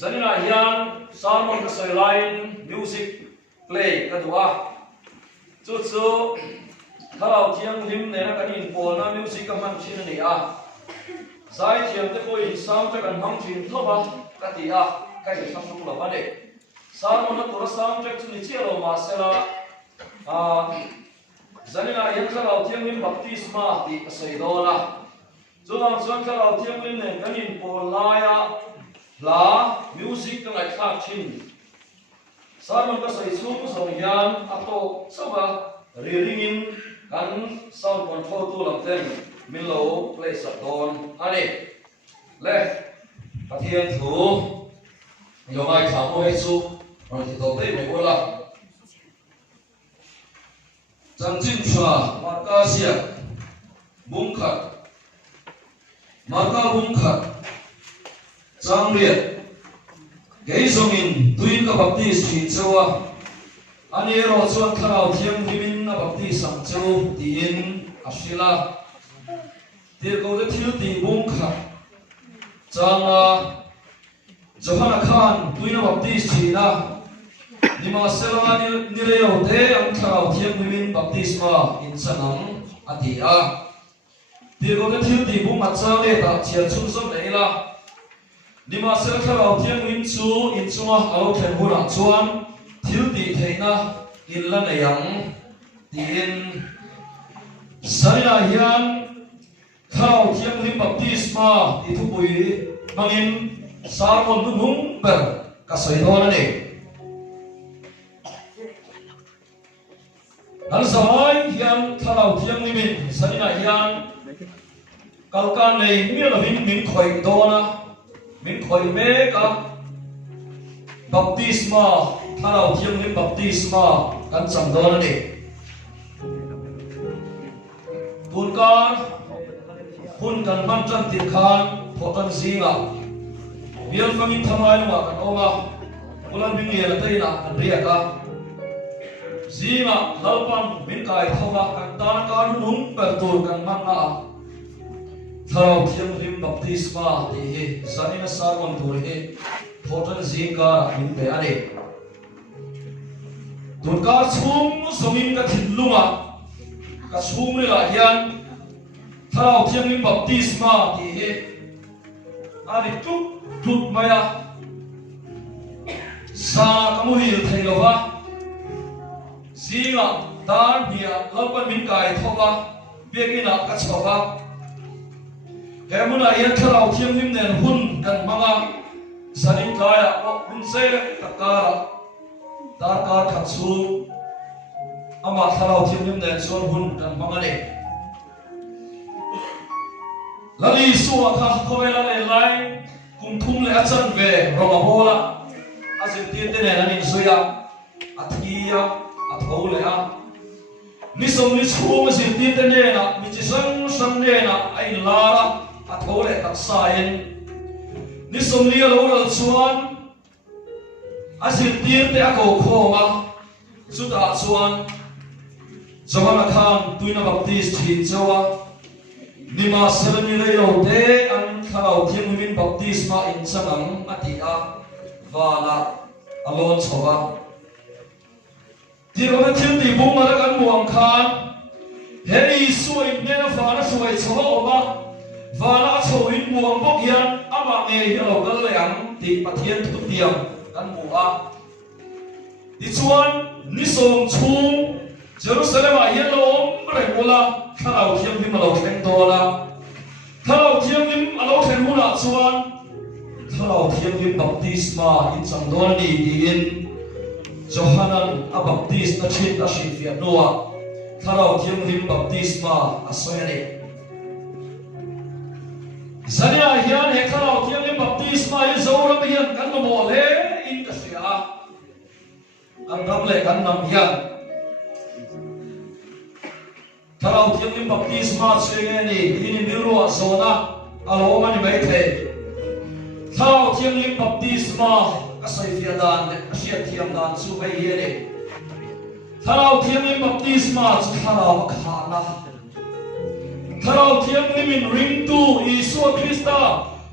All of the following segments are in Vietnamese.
zanina hian salmon ka soi line music play ka duwa chu thalau thiang lim ne na kan in pol na music ka man chin ni a zai thiam te koi sound ta kan hang chin thoba ka ti a ka hi sam lu la ba de salmon na tura sound track chu ni chelo ma sela zanina hian thalau thiang lim baptisma ti ka soi do la chuan thalau thiang lim ne kan in pol la ya la music ka lai thak chin salmon ka soi chung so hian a to choba ringin kan sound control tu lam ten min lo play sa don ani le pathian thu yo mai tha mo he chu ron ti to te me bola chang chin chwa marka sia bung khat marka bung khat chang liat gei zongin tuin ka baptist thi chawa ani ro chuan thalau thiang limin na baptist sang chu tin asila tir ko de thil ti bung kha changa Johanna Khan tuina baptist thina nima selwa ni reo te ang thalau thiang limin baptisma in sanam atia tir ko de thil ti bung acha le ta chia chun som leila nima sel thalau thiang lim chu in chunga alo thlen hura chuan thil ti theina in la nayang tin saina hian thalau thiang lim baptisma ti thu pui mangin salmon nu nung per ka soi don ani al zawai hian thalau thiang limin saina hian kalkan nei mi la min khoi dona min khoi me ka baptisma thalau thiang lim baptisma kan chang don ani hun kan man chan ti khan photon zinga bial fangin thamai ma kan oma ulan bing ye la teina an ria ka zinga lalpan min kai thoba kan tan kan nung per tur kan man na thalau thiang lim baptisma ti he zanina sarwan tur he photon zinga min pe ani tunka chung somin ka thillunga ka chung le la hian thalau thiang lim baptisma ti he ani tut maya sa kamuhil thailowa zinga tan bia lalpan min kai thoba begina ka chowa kemuna hian thalau thiang lim nen hun kan manga sanin kaya hun se takara tarkar khatsu ama thalau thiang lim nen chuan hun kan manga ne lali suwa kha khowela le lai kum thum le achan ve roma bola azim tin te ne anin suya athia athou le a ni som ni chhum azim tin te ne na mi chi sang ne na ai lara athou le taksa in ni som li lo lo chuan azim tin te a ko khoma chuta chuan Johanna Khan tuina baptist thin chawa nima selani le yo te an thalau thiang limin baptisma in sanam atia wala alon chowa ti ro thil ti bung ma kan muang khan hei suai ne na fa na suai chowa oma wala choin muang bok hian ama nge hi lo kal leang ti pathian thu tiam kan mu a ti chuan ni som chung Jerusalem a hian lo re bola thalau thiang lim lo thlen dola thalau thiang lim alo thlen huna chuan thalau thiang lim baptisma in chang don ni in Johanan a baptist na thit a shi fiat noa thalau thiang lim baptisma a soyani zania hian he thalau thiang lim baptisma in zoram hian kan mo le in ka sia kan ram le kan nam hian thalau thiang lim baptisma chengeni in nirwa zona alo mani mai the thalau thiang lim baptisma kasai fiadan asia thiam dan chu mai ye ne thalau thiang lim baptisma chu thalau khana thalau thiang lim in ring tu isu krista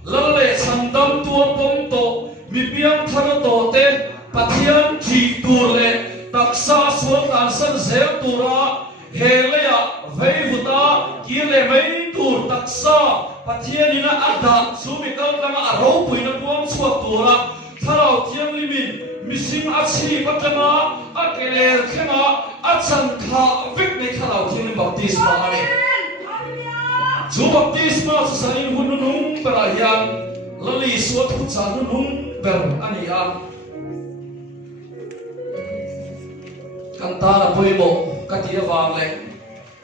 lalle sandam tu pom to mi piang thana to te pathian thi tur le taksa suan kan san zel tura helaya veivuta kile mai tur taksa pathian ina adha sumikal kama aro puina buang suat tura tharau thiam limin missing achi patama akeler khema achan kha vik ne tharau thiam baptisma ane chu baptisma sanin hununung perahian lali suat huchan hunung ber ania kantana poimo katia wangle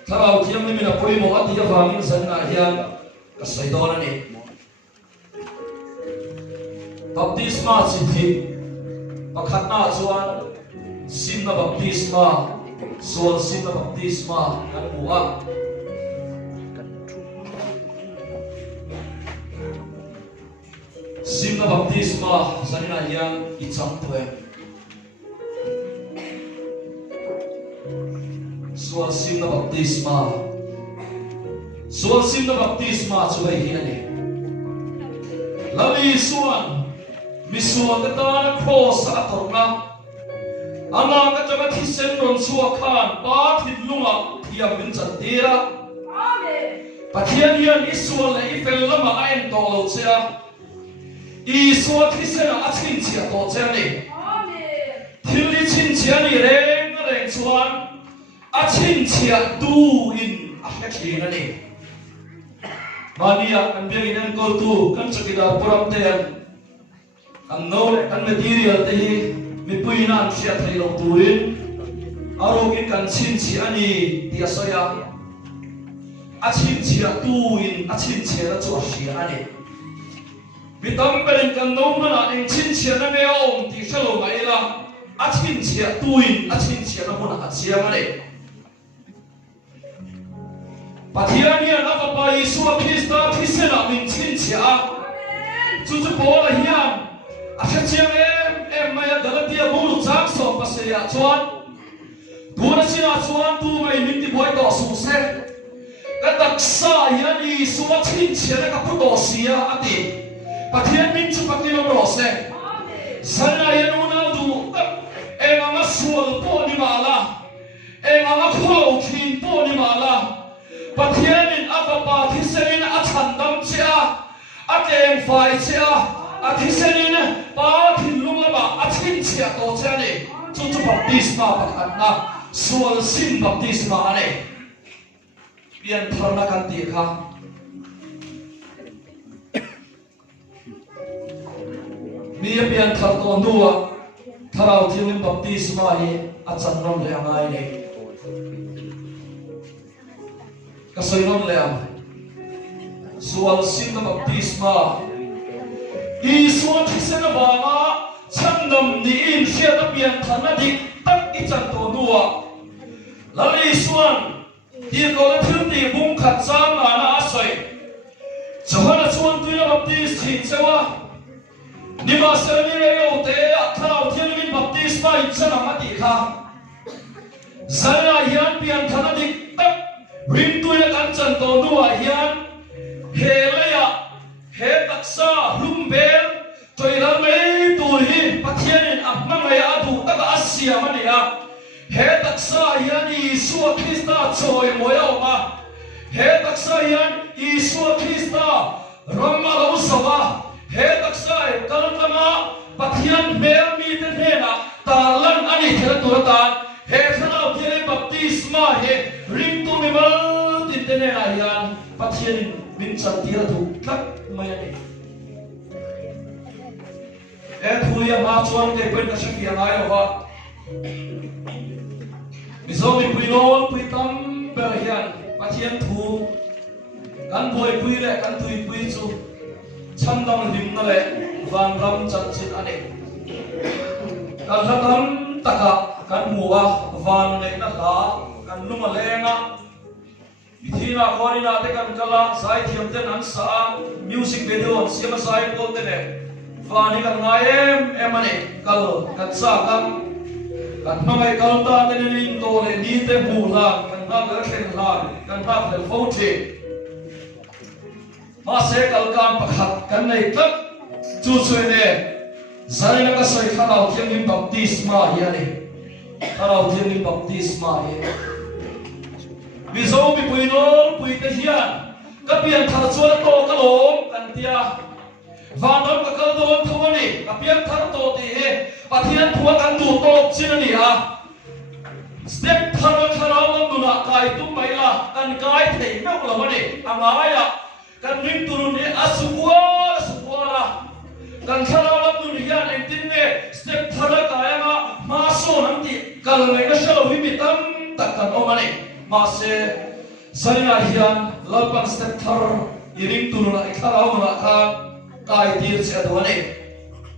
tharau thiam limin a poimo atia wangin sanna hian kasaidona ni baptisma chithi pakhatna chuan simna baptisma sual simna baptisma kan buwa simna baptisma sanina hian ichang thue sual simna baptisma chuai hinani lali suan misuan ta cross atorna ama ka jama thisen ron suwa khan pa thidlunga thiam min chantira amen pathian hian isual le ifel lama ain to lo chea I suwa thisen a chin chia to chea ni amen thili chin chia ni reng chuan a chin chia tu in a hekhin ani mania an biang in ko tu kan chakida puram te an no an material te hi mi puina an sia thai lo tuin aro ki kan chin chi ani tia soya a chin chia tuin a chin chia la chu sia ani mi tam berin kan no mana in chin chia na me om ti shalo mai la a chin chia tuin a chin chia na mona a chia male pathiania na pa Yesu Krista thisena min chin chia chu chu bola hian a chiang em maya galatia bulu chak so pasaya chuan dura sina chuan tu mai min ti boy to su se ka taksa yani suwa chin chia ka pu to sia ati pathian min chu pakin ro se sana yanuna du em anga sual po ni mala em anga kho khin po ni mala pathian in apa thisenin a chandam chia a teng fai chia a thisenin pa thilunga ba a thin chia to chia ni chu baptisma pakhatna sual sim baptisma ane pian tharna kan ti kha mi pian thar to nuwa tharau thimin baptisma hi a chanram le angai ne kasainon le am sual sim baptisma Isua thisen wanga chandam ni in sia ta pian thana dik tak I chan to nuwa lali suan ti ko la thil ti bung khat chang ana asoi chawala chuan tuina baptist thi chewa nima sermi re yo te tharau thian min baptisma in chana ma ti kha zana hian pian thana dik tak rin tuina kan chan to nuwa hian helaya he taksa lumbel toilar mei turhi pathianin apmangaya adu taka asia mania he taksa yan Yesu Krista choi moyoma he taksa yan Yesu Krista ramma lo sawa he taksa kalama pathian mel mi te hena talan ani thela turatan he thana thele baptisma he ring tu mi mal tin te na yan pathianin min chantia tu tak maya ni thuya ma chuan te pen ka shafia ngai wa mizomi puilon puitam berhian pathian thu kan boi pui le kan tui pui chu chandam lim na le van ram chan chin ane kan hatam taka kan muwa van le na la kan luma lenga Bithina khorina te kan kala sai thiam ten an sa music video siama sai ko te ne vani kan ngaem emane kal kan sa kan mai kal ta te ne in to le ni te bu la kan na ga khen la kan na le fo che ma se kal kan pakhat kan nei tak chu chue ne zari na kasoi kharau thiam lim baptisma hiani kharau thiam lim baptisma hi mi zo mi puinol pui te hian kapian thar chuan to kalom kan tia vandam ka kaldon thawani kapian thar to ti he pathian thuak an du to chinani a step thar kharau lam duna kai tum baila kan kai thei mek lawani angaya kan ring turun ni asukwa kan kharau lam dun hian entin ne step thar kaya ma ma so nam ti kal mai na shalo hi mi tam tak kan omani ma se sarina hian lalpan step thar iring turuna kharau na kha kai tir che adwane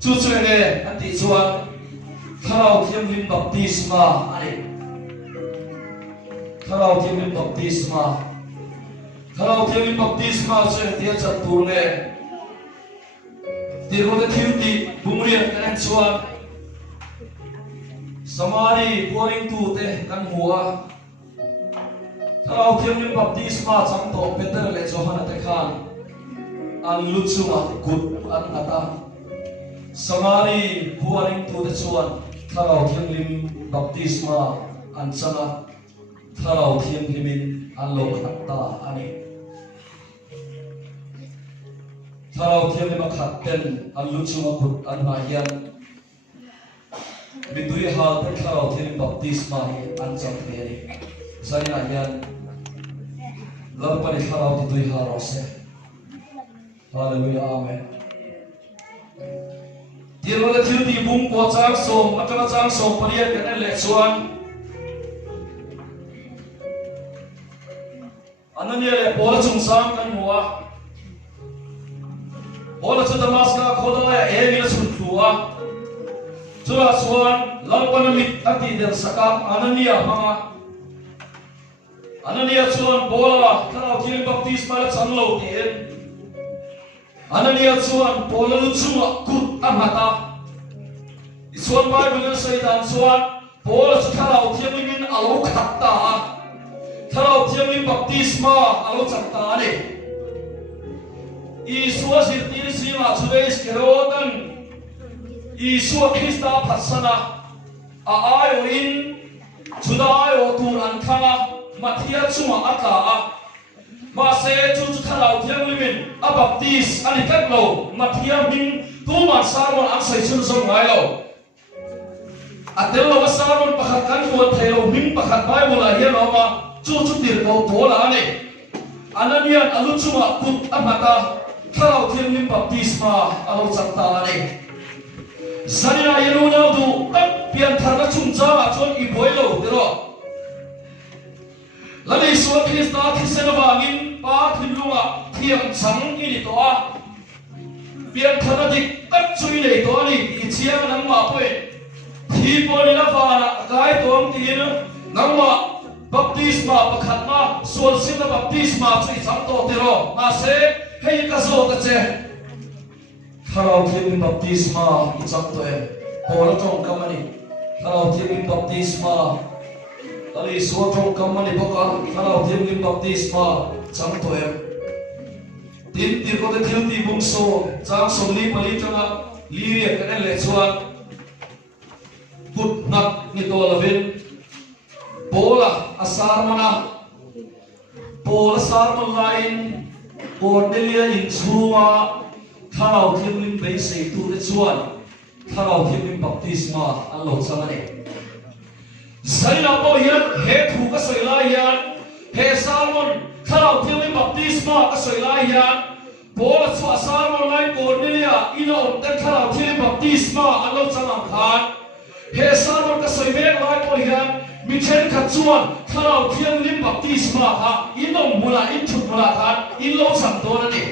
chu chu ne anti chuan kharau thiam lim baptisma ani kharau thiam lim baptisma kharau thiam lim baptisma che tia chat tur ne tirmo de thiuti bumrian kan chuan samari boring tu te kan huwa kharau thiam lim baptisma chang to peter le johana te khan an luchuma kut an ata samari boring tu te chuan kharau thiam lim baptisma an changa kharau thiam limin an lo khatta ani kharau thiam lim khatten an luchuma kut an ma hian midui hal te kharau thiam lim baptisma hi an chang theri sanya hian lalpani kharau ti dui ha ro se hallelujah amen tirmo de thiuti bung ko chang som atanga chang som pariat kan le chuan anania le bola chung sam kan huwa bola chu damas ka khoda ya emila chun thuwa chura chuan lalpana mit ati der saka anania hanga anania chuan bola kharau thiam baptisma la chanlo tin anania chuan bola lu chunga kut amata chuan bible sai dan chuan bola chu kharau thiam limin alo khatta kharau thiam lim baptisma alo chakta ani isua sirtir sima chubeis kerotan isua krista phasana a ayo in chudayo tur an khanga mathia chuma ata ma se chu chu kharau thiam limin a baptis ani katlo mathia min tuma sarmon an sai chun som ngai lo atelo sarmon pakhat kan ko thailo min pakhat bible a hian oma chu chu tir ko bola ani ananian aluchuma kut amata kharau thiam lim baptisma alo chakta ani sanina yeluna du tak pian tharna chung cha chon i boilo dero lali so krista thisena wangin pa thilunga thiam chang ini to a pian thana dik tak chui nei to ani i chiang nang ma poe thi polina fana kai tom tin nangma baptisma pakhatma sol sina baptisma chui chang to tero ma se hei ka zo ta che kharau thiam baptisma i chang to e bola tong kamani kharau thiam baptisma ali so tong kamani boka kharau thiam baptisma chang to e tin tir ko de thiam ti bung so chang som ni pali changa liria kan le chuan put nak ni to lavin bola asar mana bola sarman lain Cornelia in chuma kharau thiam lim bei sei tu le chuan kharau thiam lim baptisma an lo changani saina bo hian he thu ka soila hian he salmon kharau thiam lim baptisma ka soila hian bola chu salmon lai Cornelia ina on te kharau thiam lim baptisma an lo changang khan he salmon ka soimek lai bo hian mi chen kha chuan kharau thiam lim baptisma ha inom mula in thut mula khan in lo chang to na ni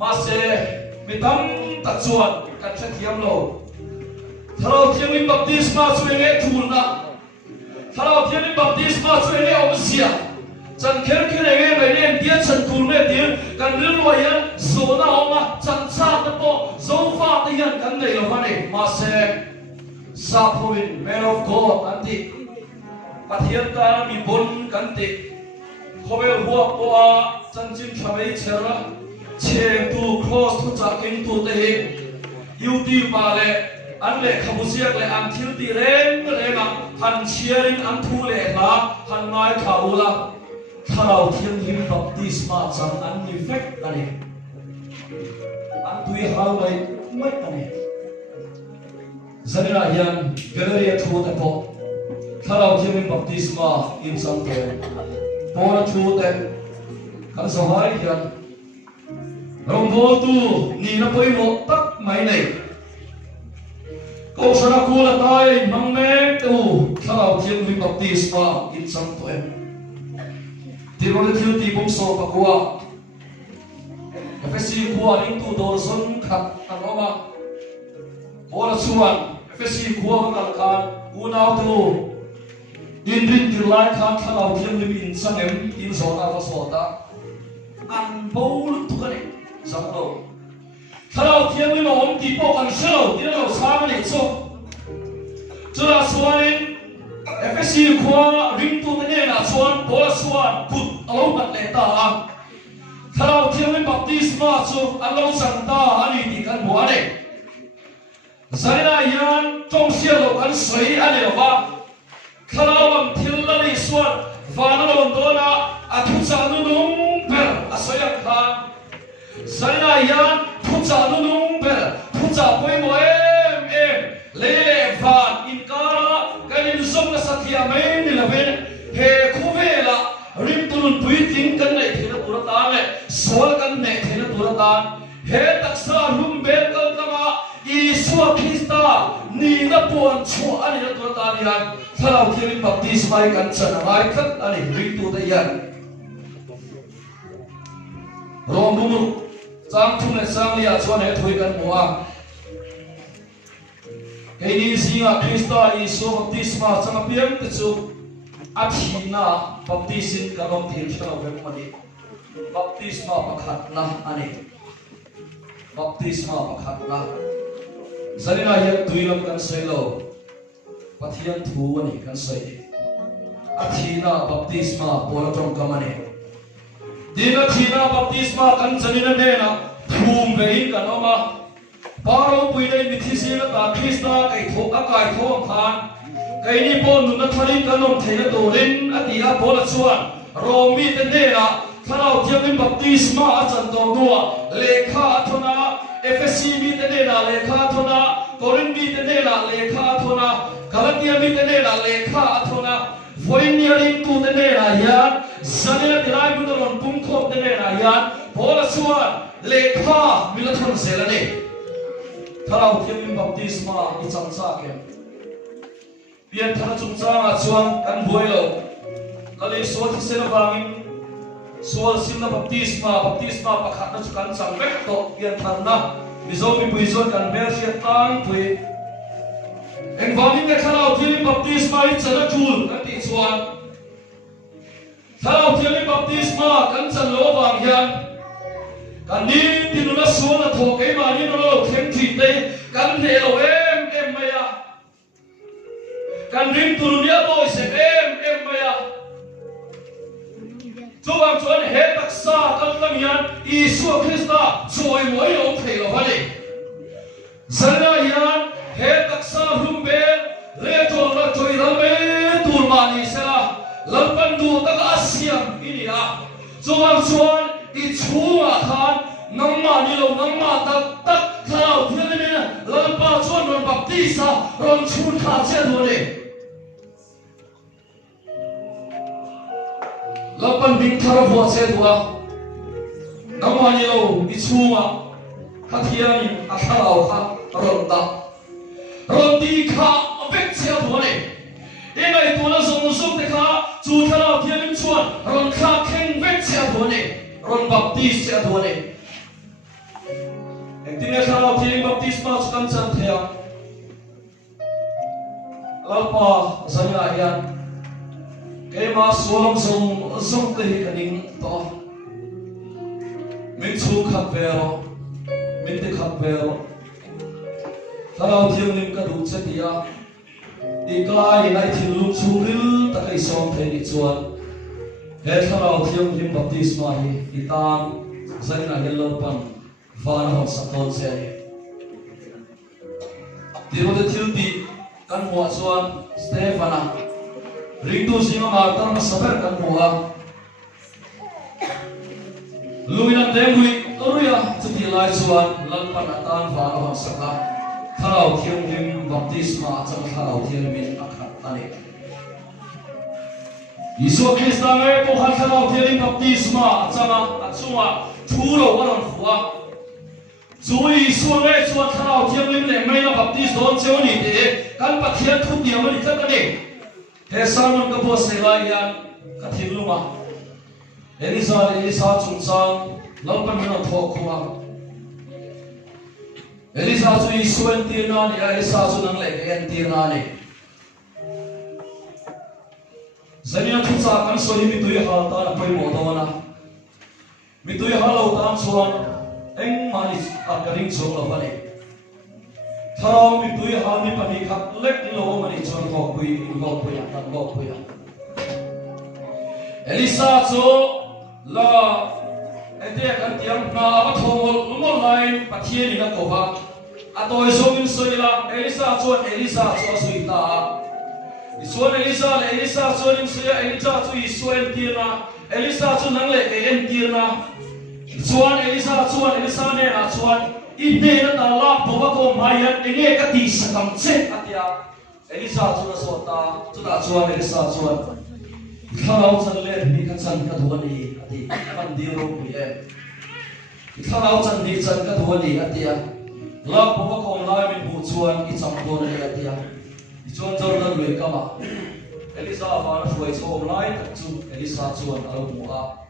ma se mi tam ta chuan kan tha thiam lo kharau thiam lim baptisma chu nge thul na kharau thiam lim baptisma chu nge omsia chan kher kher nge mai nen dia chan tur ne dir kan rin lo yan so na oma chan cha ta po zo fa ta yan kan nei lo ma ni ma se Sapowin, man of God, anti pathian ta mi bon kanti khobel huwa poa chanchin thamei chera cheng tu cross tu chaking tu te hi yu ti pa le an le khabusiak le an thil ti reng renga han chiarin an thu le la han ngai khaula tharau thiam him baptisma chang an ni fek ani an tui hal mai mai ani zanira hian gallery thu te po tharau thiam him baptisma in sang te pora thu te kan so hai hian rong bo tu ni na poi mo tak mai nei câu sana kula tai mang me tu tharau thiam him baptisma in sang te ti ro le thiu ti bom so pa kwa FSC kwa ring tu dor son khat anoma ora chuan FSC kwa kal kan unau tu in rin ti lai khan tharau thiam lim in sangem in zona va sota an boul tu kane samlo tharau thiam lim om ti po kan selo ti lo sang ni so chura suain FSC kwa ring tu ne na chuan bola chuan put alo bat le ta tharau thiam lim baptisma chu alo sang ta ani ti kan bua ne zarina yan tong sia lo kan sei ani wa tharau am thil la ni suan vana lo dona athu cha nu nung per asoya kha zarina yan thu cha nu nung per thu cha poi mo em le van in kara kanin som na sathia mai ni la ven he khuvela rim tunun pui ting kan nei thina turata le sol kan nei thina turata he taksa rum bel kal kama Isua Krista ni na puan chu ani na turata ni han tharau thiam baptisma kan chana mai khat ani ring tu da yan rom bu chang thum le sang lia chuan he thui kan muwa cái đi singa Krista Isu baptisma changa piam te chu athina baptisin ka rom thil chalo ve mani baptisma pakhat na ani baptisma pakhat na zarina hian tuilam kan soilo pathian thu ani kan soi athina baptisma polatong kamane dina thina baptisma kan chanina ne na thum ve in kanoma paro pui dai mithi sila ta Krista kai tho akai tho khan kai ni pon nu na tharin kanom theina dorin atia bola chuan romi te ne la tharau thiam lim baptisma achan to nuwa lekha thona FSC mi te ne la lekha thona Korin mi te ne la lekha thona Galatia mi te ne la lekha thona Voiniaring tu te ne la ya Zanela tirai budaron pumkhop te ne la ya bola chuan lekha milathon selane tharau thiam lim baptisma i chang cha ke pian thana chung changa chuan kan boilo kali so thi sena bangin sual simna baptisma pakhat na chu kan chang vek to pian tharna mizomi puizon kan ber sia tang pui engwamin ne tharau thiam lim baptisma i chana thul kan ti chuan tharau thiam lim baptisma kan chan lo wang hian kan ni tinuna suana tho ke mani no khem thi te kan ne lo em maya kan ring turunia boy se em maya chuang chuan he taksa kan lam yan Isu Krista choi moi lo thei lo hali zana yan he taksa humbe le to la choi ram be tur mani sa lampan du tak asiam inia chuang chuan i chua khan nangma ni lo nangma tak tharau thiam ni na lampa chuan ron baptisa ron chun kha che do le lampan ding thara bo che do nangma ni lo i chua kha thiani a tharau kha ron ta ron ti kha vek che do le engai tu na song te kha chu tharau thiam chuan ron kha khen vek che do le ron baptis che do le Tine tharau thiam baptisma chukan chan thea lalpa zania hian keima suam song te hi kaning to min chu khat vero min te khat vero tharau thiam lim ka du che tia i kai nai thil lu chu ril ta kai som the ni chuan he tharau thiam lim baptisma hi itam zania hian lalpan Fana ho sakon se Tirote Tilti kan mua chuan Stefana ringtu singa martar ma saber kan mua luinan dengui oruya chuti lai chuan lalpan atan fa lo saka tharau thiam lim baptisma chang tharau thiam min akhat ani Isu Krista ngai po khan tharau thiam lim baptisma changa achunga thuro waron fuwa Zui suangai suan tharau thiam lim le mai na baptist don cheu ni te kan pathian thu diam ni ta kani he sanon ka bo se lai yan ka thil luma Elisa chung sang lalpan min tho khuwa Elisa zui suan ti na ni Elisa zu nang le en ti na ni Zania thu cha kan so hi mi tui hal ta na poi mo do na mi tui halo tam suan Eng manis akaring chong la bale Tharau mi tui ha mi pani khak lek lo mani chong ko pui go pui tan go pui Elisa cho la ete kan tiam na ba thongol lumol line pathien ni na ko ba atoi songin soila Elisa cho suita Isuan Elisa cho ning soya Elisa cho isuan tirna Elisa cho nang le en tirna Chuan Elisa ne na chuan ine na tala boba ko mayan enge ka ti sakam che atia Elisa chu na sota chu da chuan Elisa chuan tharau chan le ni ka chan ka dhuani ati kan diro pi e tharau chan ni chan ka dhuani atia la boba ko lai min bu chuan I cham do na atia chuan Jordan lui kama Elisa va na foi chom lai chu Elisa chuan alo mu a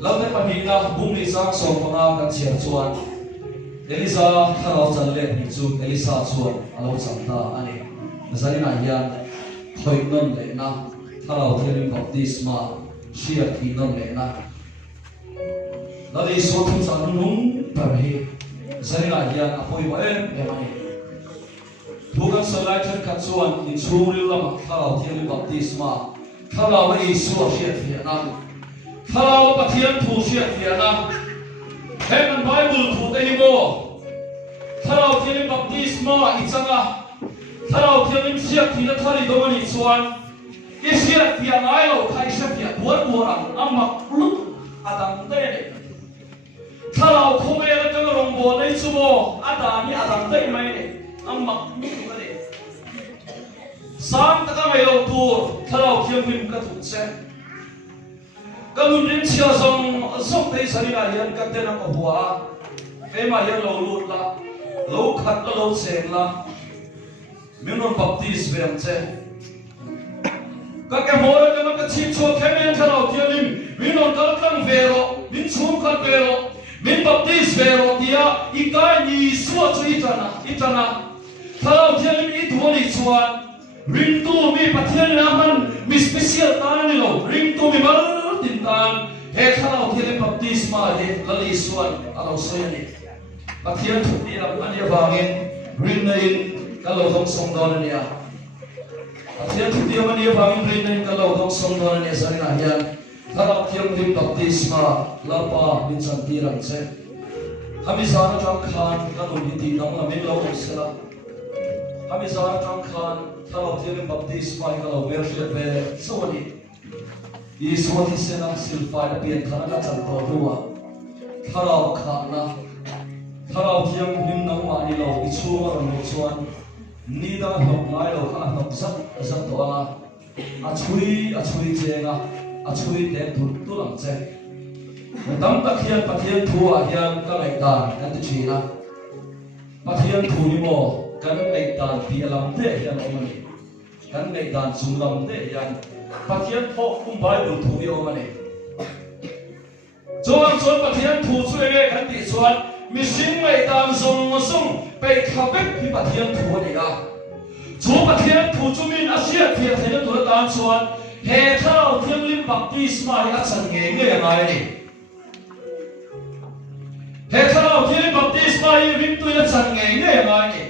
Lamne panina bumi sang so panga kan chia chuan Elisa tharau chan le ni chu Elisa chuan alo chamta ani nazarina hian khoinon le na tharau thiam baptisma shia thinon le na lali so thu chan nung par hi nazarina hian apoi ba em ani thukan salai than ka chuan in chhuril lama tharau thiam baptisma tharau ei su shia thiana Tharau pathian thu sia thiana Heaven Bible thu te hi mo Tharau thiam baptisma I changa Tharau thiam sia thina thari do mani chuan I sia thian ai lo khai sia thia buat buarang amak lut adang te ne Tharau khome la chang rong bo nei chu mo adani adang te mai ne amak mi tu ne Sam ta ka mai lo tur Tharau thiam min ka thu che Kamun rin siya song tay sarina yan kate na kabuha Kaya yan lau lut la Lau khat la lau seng la Minon baptis vayang che Kake mora ka makachip chua keme yan tharau tiyalim Minon kalkang vero Min chum kat vero Min baptis vero Tiya ikay ni suwa chu itana Tharau tiyalim ituwani chuan Ring tu mi pathian naman Mi special tanan nilo Ring tu mi mal Tintan he tharau thiam baptisma he lali suan alo soyani pathian thuti am ania bangin rin nain kalo dong song don ania pathian thuti am ania bangin rin nain kalo dong song don ania sarina hian tharau thiam baptisma lapa min santi ram che hami sara tang khan kalo hiti nang la min lo sela hami sara tang khan tharau thiam baptisma kalo verse pe sowani Isu ti sena silfai da pian thana ka chan to ruwa tharau khana tharau thiam lim nang ma ni lo ichu ma ron lo chuan ni da hlok lai lo kha hlok zat to ala a chui chenga a chui te tu lang che tam tak hian pathian thu a hian ka lai dan kan ti thina pathian thu ni mo kan lai dan pi alam te hian omani kan lai dan chung lam te hian pathian pho kum Bible thu yo mane chuan pathian thu chuenge kan ti chuan mi sing mai tam song pe khabek hi pathian thu ani ga chu pathian thu chu min asia thia thena tu tan chuan he tharau thiam lim baptisma hi a chan nge ngai ni he tharau thiam lim baptisma hi rim tu ya chan nge ngai ni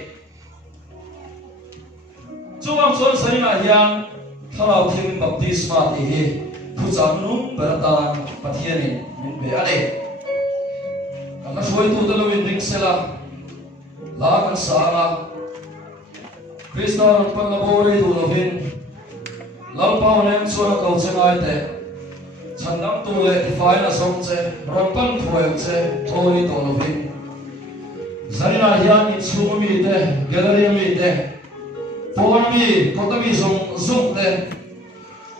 chuan sarina hian tharau thiam baptisma ti hi thu chang nung beratan pathianin min be ade kan shoi tu da lovin ring sela la kan sala Krista panlabore du lovin lampau nem chua kau chengai te chandam tu le ifai na som che rampan thuai che thoi to lovin zarina hian in chumi te gallery mi te phone mi kotami zoom te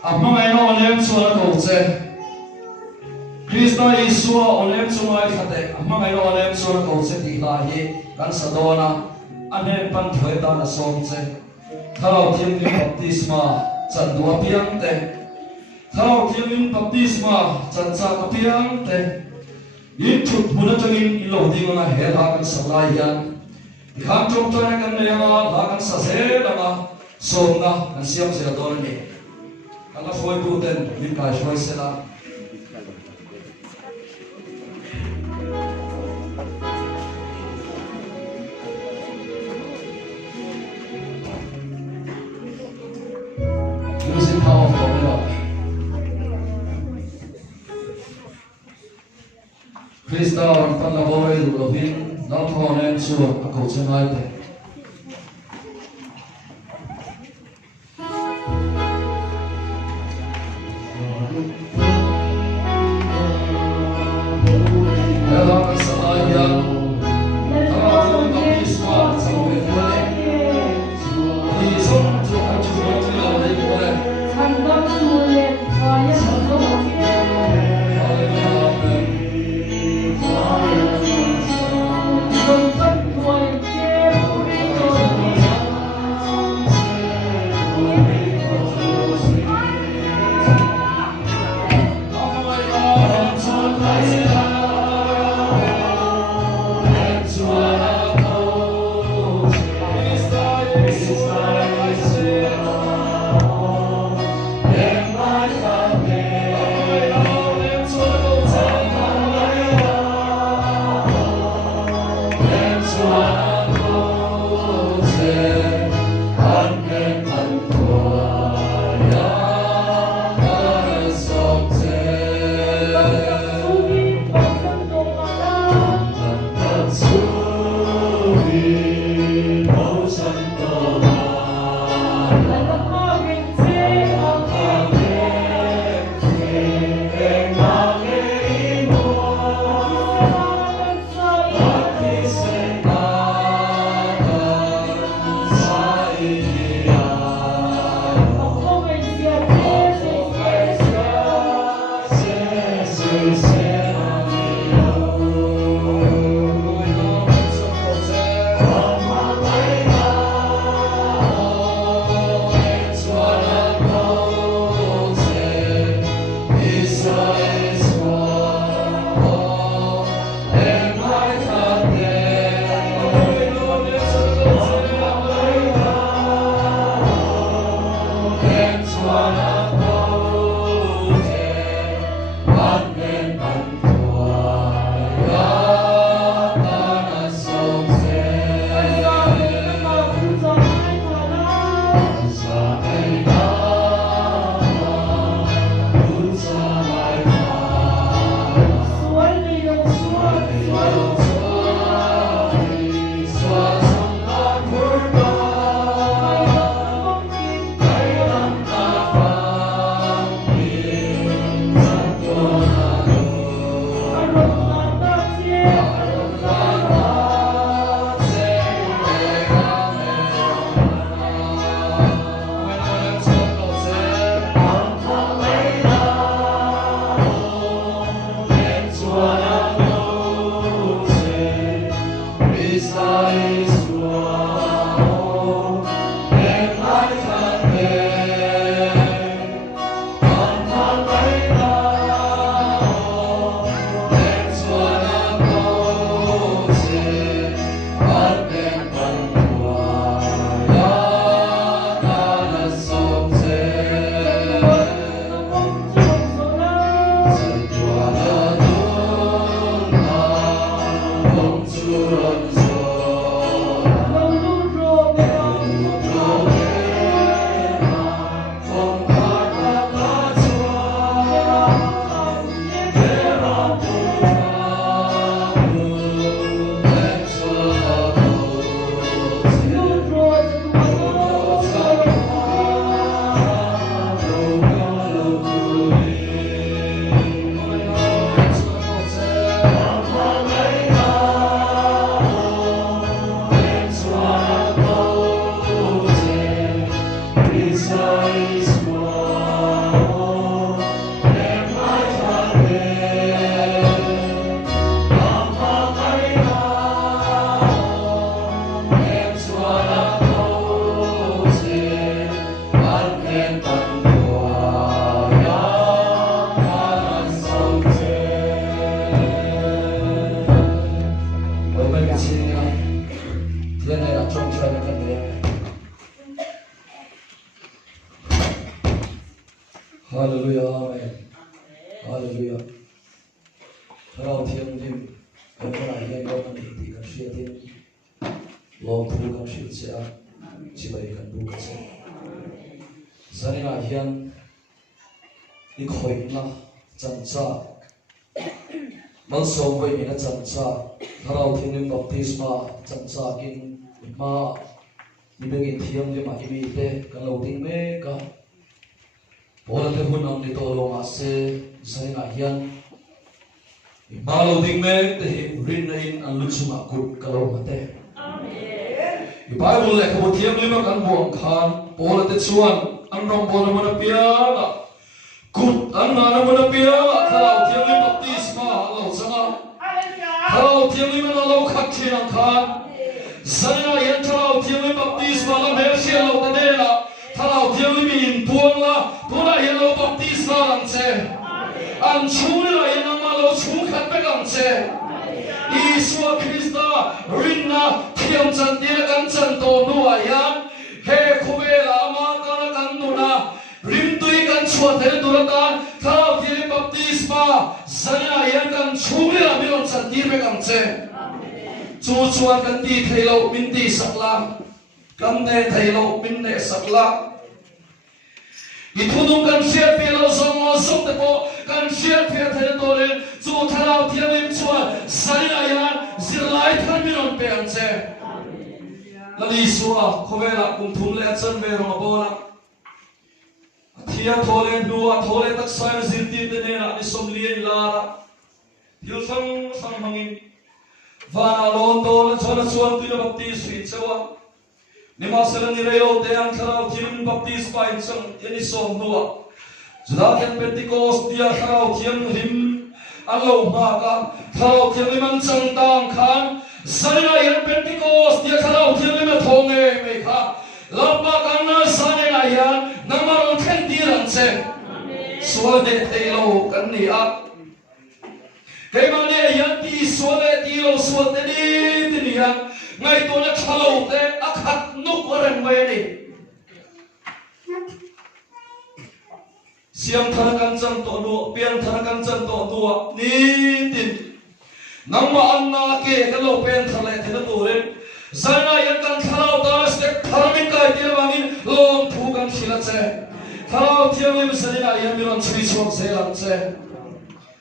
ammangai no nem chua kau che Krista Isua onem chungai khate ammangai no nem chua kau che ti la hi kan sadona ane pan thoi ta na som che thao thiam ni baptisma chan dua piang te thao thiam in baptisma chan cha ka piang te in thut muna changin ilo ding na he la kan salai yan kham chom chona kan le ma la kan sa se la ma som na kan siam se don ni kan la foi tu ten min kai shoi se la using power from the Lord. Krista orang panlabore du lovin lampau nem chua akau chengai te ela kan salai yan thao thiam baptisma samve phone ni som chu kan chu lo dei phone Sandam mule fire thiên này là trong trời là cần về Hallelujah amen Hallelujah Thao thiên lim cái này hiện có mình thì cần suy thiên lòng thu cần suy sẽ chỉ vậy cần đủ cái sẽ gia đình hiện đi khỏi na chân cha mang sầu với mình là chân cha thao thiên lim baptisma chân cha kinh mà đi bên kia thiên lim mà đi bên cái lâu tiếng mê cả bố là cái hôn ông đi tổ lòng ase gia đình hiện mà lâu tiếng mê thì rin in anh lúc sum akut cái lâu mà thế Bible lại có một thiên lim mà cần buông khan bố là cái chuan anh rong bố là một bia cút anh là một bia thao thiên lim baptisma lâu sang thao thiên lim là lâu khắc thiên anh khan Sana yan thao thiên lim baptisma là mẹ xe lâu ta đây là thao thiên lim in buông là bố là yan lâu baptisma làm xe anh chú là yan ang malo chú khát bé làm xe Isua Krista rinna thiam chan tia kan chan to nuwa yan he khuve lama kana kan nuna rim tui kan chua the durata thao thi baptisma zania yan kan chuli la milon chan tir be kam che chu chuan kan ti thailo min ti sakla kan ne thailo min ne sakla Itudung kan share pelo song song te po kan share phe the to le chu tharau thiam lim chuan sarina yan zirlai than min on pe an che lali suwa khovela kum thum le chan ve ro bola thia thole nuwa thole tak sai zirti te ne na ni som lien la thil sang mangin vana lon to chona chuan tu bapti sui chawa Nima selan ni rayo te ang tharau thiam baptisma in sang yani som nuwa juda ken Pentecost dia tharau thiam rim alo ma ka tharau thiam lim chang tang khan sarina yan Pentecost dia tharau thiam lim thong e me kha lamba kan na sane na yan namar khen ti ran che so de telo kan ni a ke ma ne yan ti so de ti lo so de ni yan ngay tôi đã thâu thế ác hạt nút của人为你siam thana kan chan to nu pian thana kan chan to nu ni tin nang ma anna ke hello pen thale thena tu re zana yan kan thalo ta stek tharmin kai tir wangin long thu kan sila che thalo thiam lim sanina yan miron chui chok se lam che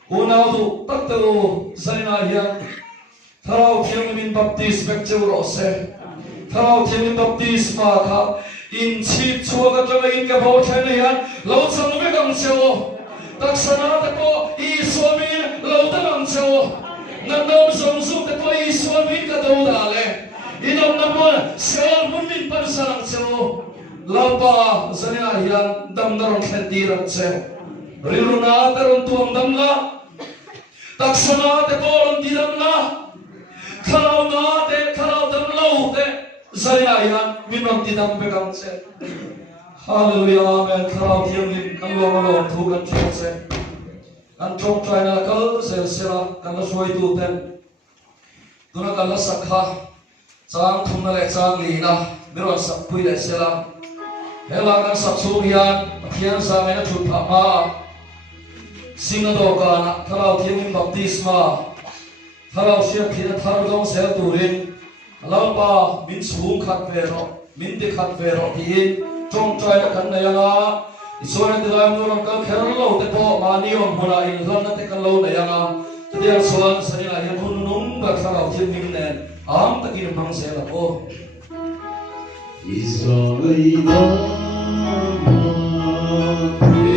unau du tak tu sanina yan Thao thiam min baptist bek cheu ro se thao thiam min baptisma kha in chip chua ka chama in ka bo thai ne yan lo chang me kam cheu tak sana ta ko I swamin lo ta kam cheu nan dom som su ta ko I swamin ka do da le inom na mo sel mun min par sarang cheu lapa zania yan dam daron khati ran che riluna daron tuam dam la tak sana ta ko ron di dam la Kalau na te kalau dam lau te zaya yan minom ti dam be kam se hallelujah amen kalau thiam lim kan lo thu kan thiam se kan trong trai na kal sel sela kan la soi tu ten tuna kan la sakha chang thum na le chang li na miro sak pui le sela hela kan sak su hian thian sa me na thu pha ma singa do ka na kalau thiam lim baptisma Thalaw siya thina thar dong sel turin alaw pa min sung khat vero min te khat vero tin trong trai na kan na yanga isore de lam no kan kher lo te po mani om hula in ron na te kan lo na yanga dia suan sanila ya hun nung ba thalaw thim min nen am takin mang sel ko Israila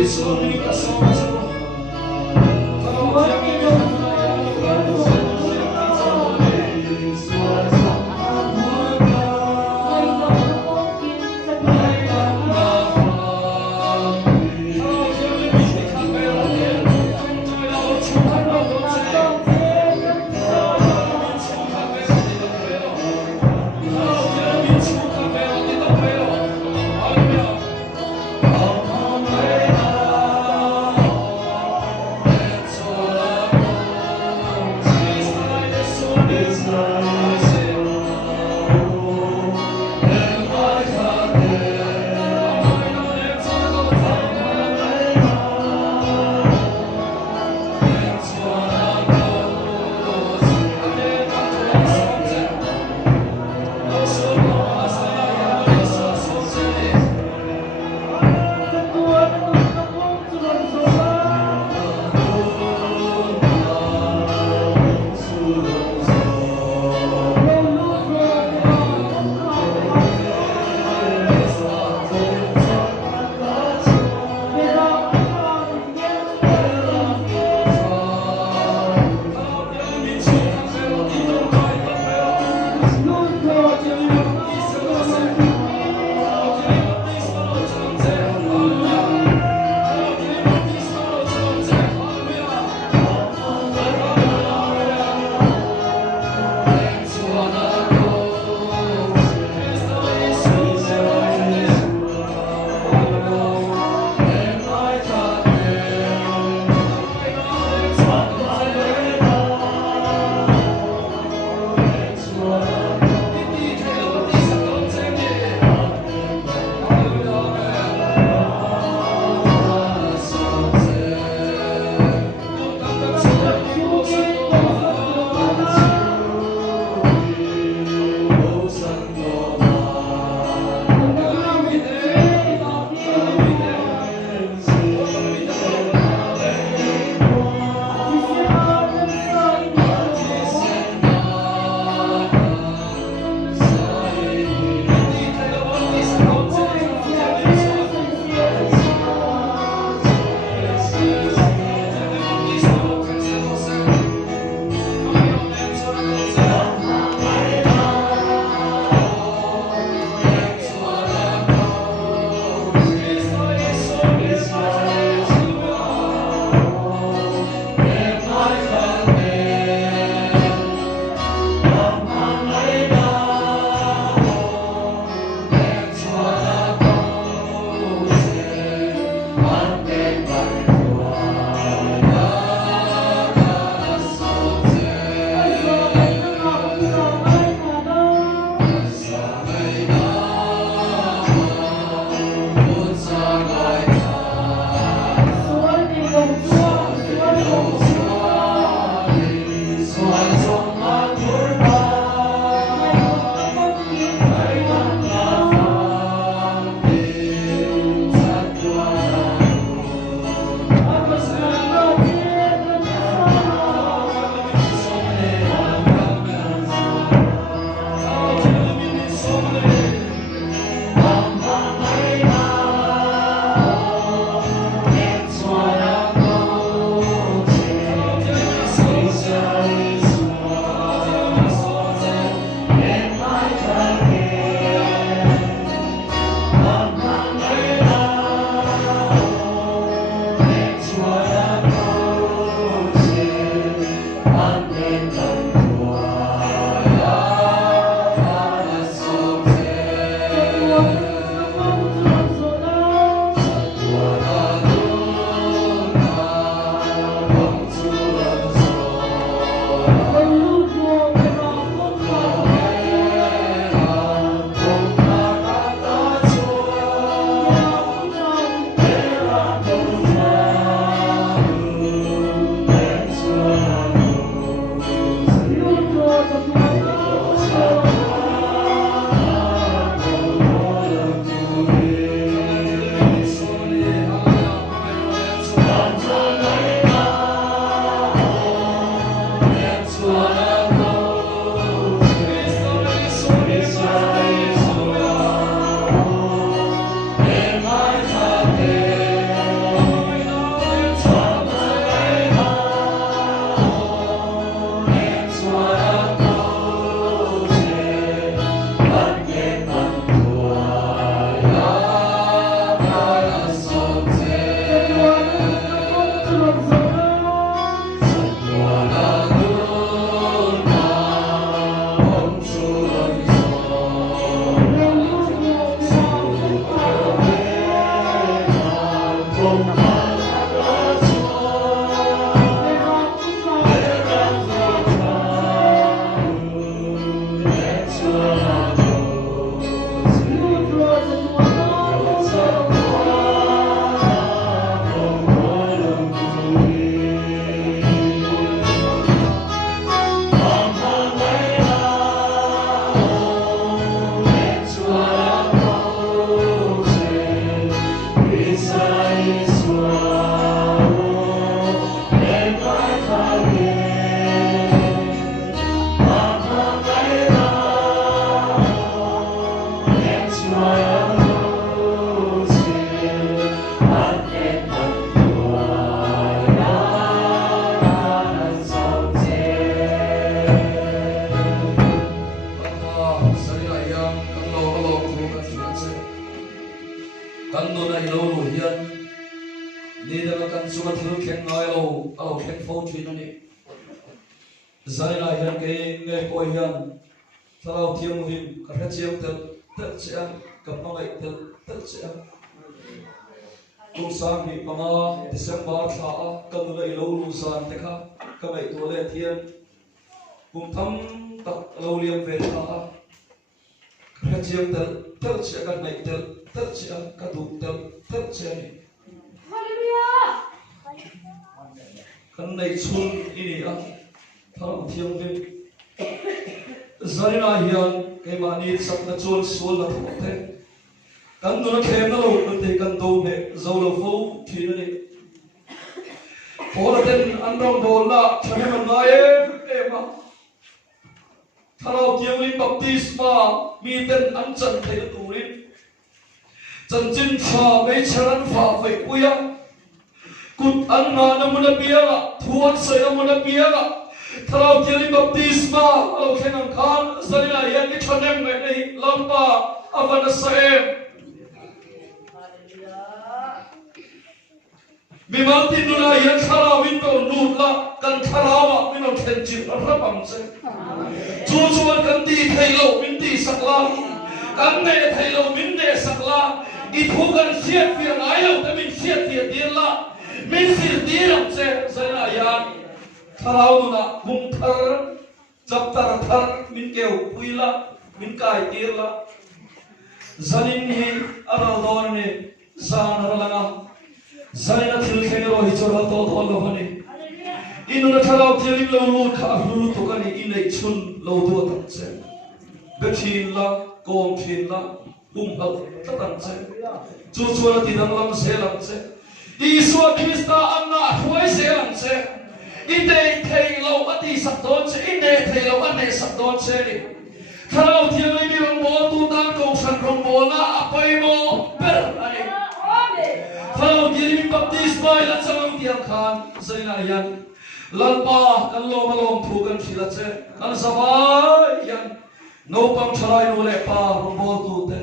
Israila ka so thalaw thim min kan do na ilo lo hian ni da kan chu thil khen ngai lo alo khen phone thin ani zai na hian ke nge ko hian thalau thiam him ka ha chiam tel tel chia ka mangai tel tel chia tu sang ni panga December tha a kan do ilo lu san te kha ka mai to le thiam kum tham tak lo liam ve tha a ka chiam tel tel chia ka mai tel tel chia ka du tel tel chia ni kan nei chun ini a thalau thiam him zarina hian ke mani sapna chul sul na thothe kan do na khem na lo te kan do me zo lo fo thina ni pora den andong bol na thane man na e ma thalau thiam lim baptisma mi ten an chan thei tu rin chan chin pha me charan pha fe kuya kut an na na mun bia thuan sai na mun bia thalau thiam baptisma alo khenam khan zarina hian ni thanem ngai nei lampa avana saem Mimalti nuna hian thalau window nutla kan thalawa mino khenjin rapam se chu chuan kan ti thailo min ti sakla kan ne thailo min ne sakla I thu kan siat fi ngai lo ta min siat fi dir la min sir diram se sana yan thalau nuna bum thar jap tar thar min keu puila min kai dir la zanin hi aral don ne zan ralanga Zaina thil khengero hi chora to lo bani inuna thalau thilim lo lu kha lu to kani inei chun lo do tam che bethin la kom thin la hal ta tam che chu chora ti dang lam se lam che Isu Krista anna huai se lam che ite thei lo ati sak don che ine thei lo ane sak don che ni thalau thilim mi rong bo tu dan ko san rong bo na apai mo per ani Thalau thiam baptisma ila chang tiam khan zaina yan lalpa kan lo malom thu kan thila che kan sabai yan no pam thalai no le pa rombo tu te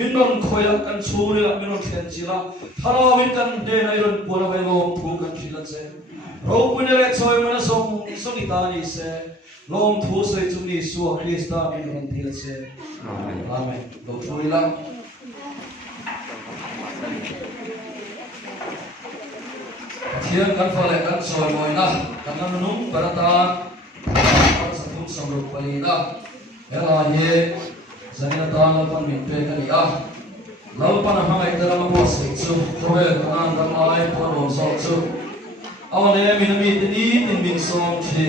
minon khoya kan churi la minon khen chila thalau win kan de na iron pura vai lom thu kan thila che ro pune le choi mana song ita ni se lom thu se chumni su Krista min kan thila che amen lo chui la Thiam kan fa le kan soi moi na kan nam nung barata kan sa thum sam ro pali na ela ye zania ta na pan min pe kan ya lau pan ha ngai tara ma bo se chu proe kan dam ai po ro so chu awale min mi ni tin min som thi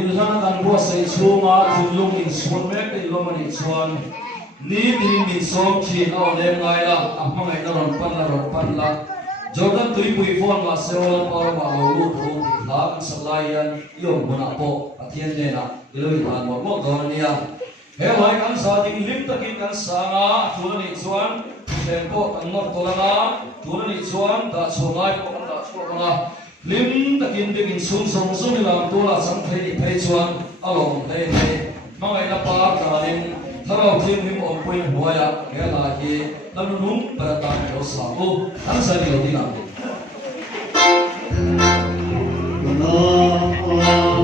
in hana kan bo se chu ma thum lung in son me ke lo mani chuan ni tin min som thi awale ngai la a ma ngai na ron pan la Jordan tui pui phone ma seola par ma lu thu la kan salayan yom buna po athian ne na iloi than mo mo don nia he lai kan sa ding lim takin kan sanga thulani chuan tempo kan nor tolanga thulani chuan da chongai po kan da chonga lim takin ding sum song sum lam tola sam thei ni phei chuan along thei thei mangai na pa kanin thalau thiam him om pui huaya he la hi nam nung barata ro sa ko an sa ni lo dina Amen.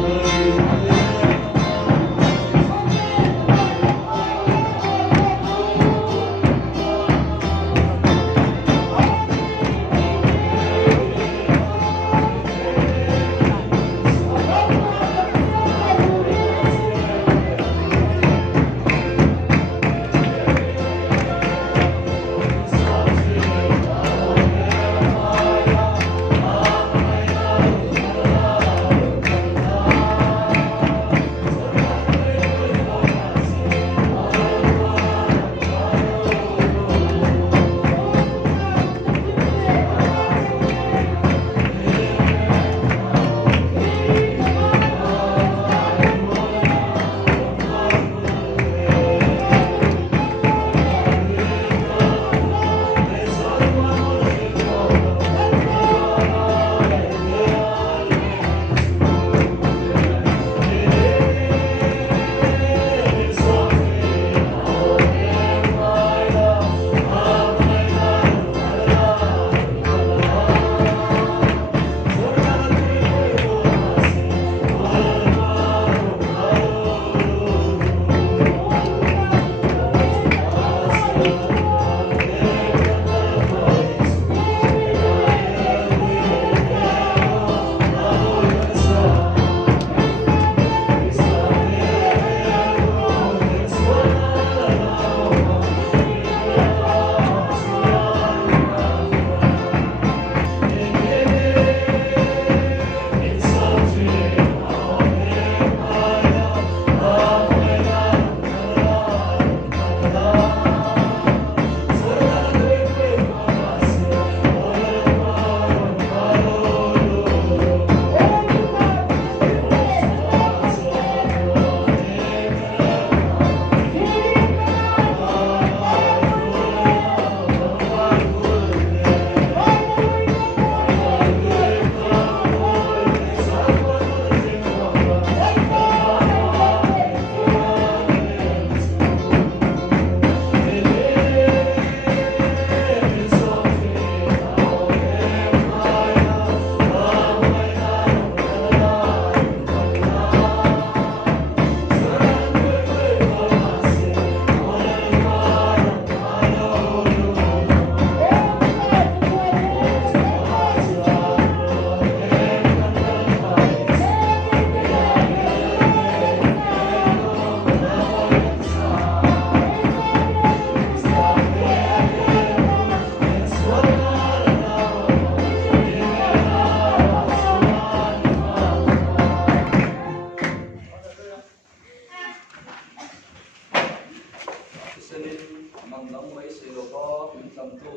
mang nang mai se lo ba in tam tu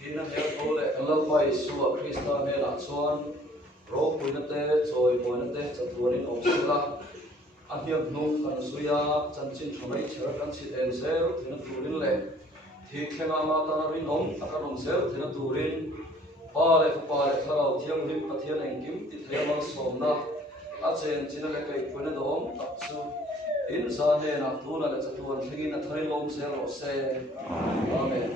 hina he to le Allah pai su a Krista ne la chuan ro puina te choi moina te chatuanin opsila a hiap nu kan suya chanchin thamai chher kan chit en sel thina turin le thi khenga ma ta rin om akarom sel thina turin pa le tharau thiang lim pathian engkim ti thayama somna a chen china le kai puina dom tak chu in sa ne na tu na le chatuan thigin a tharin lom sel ro se amen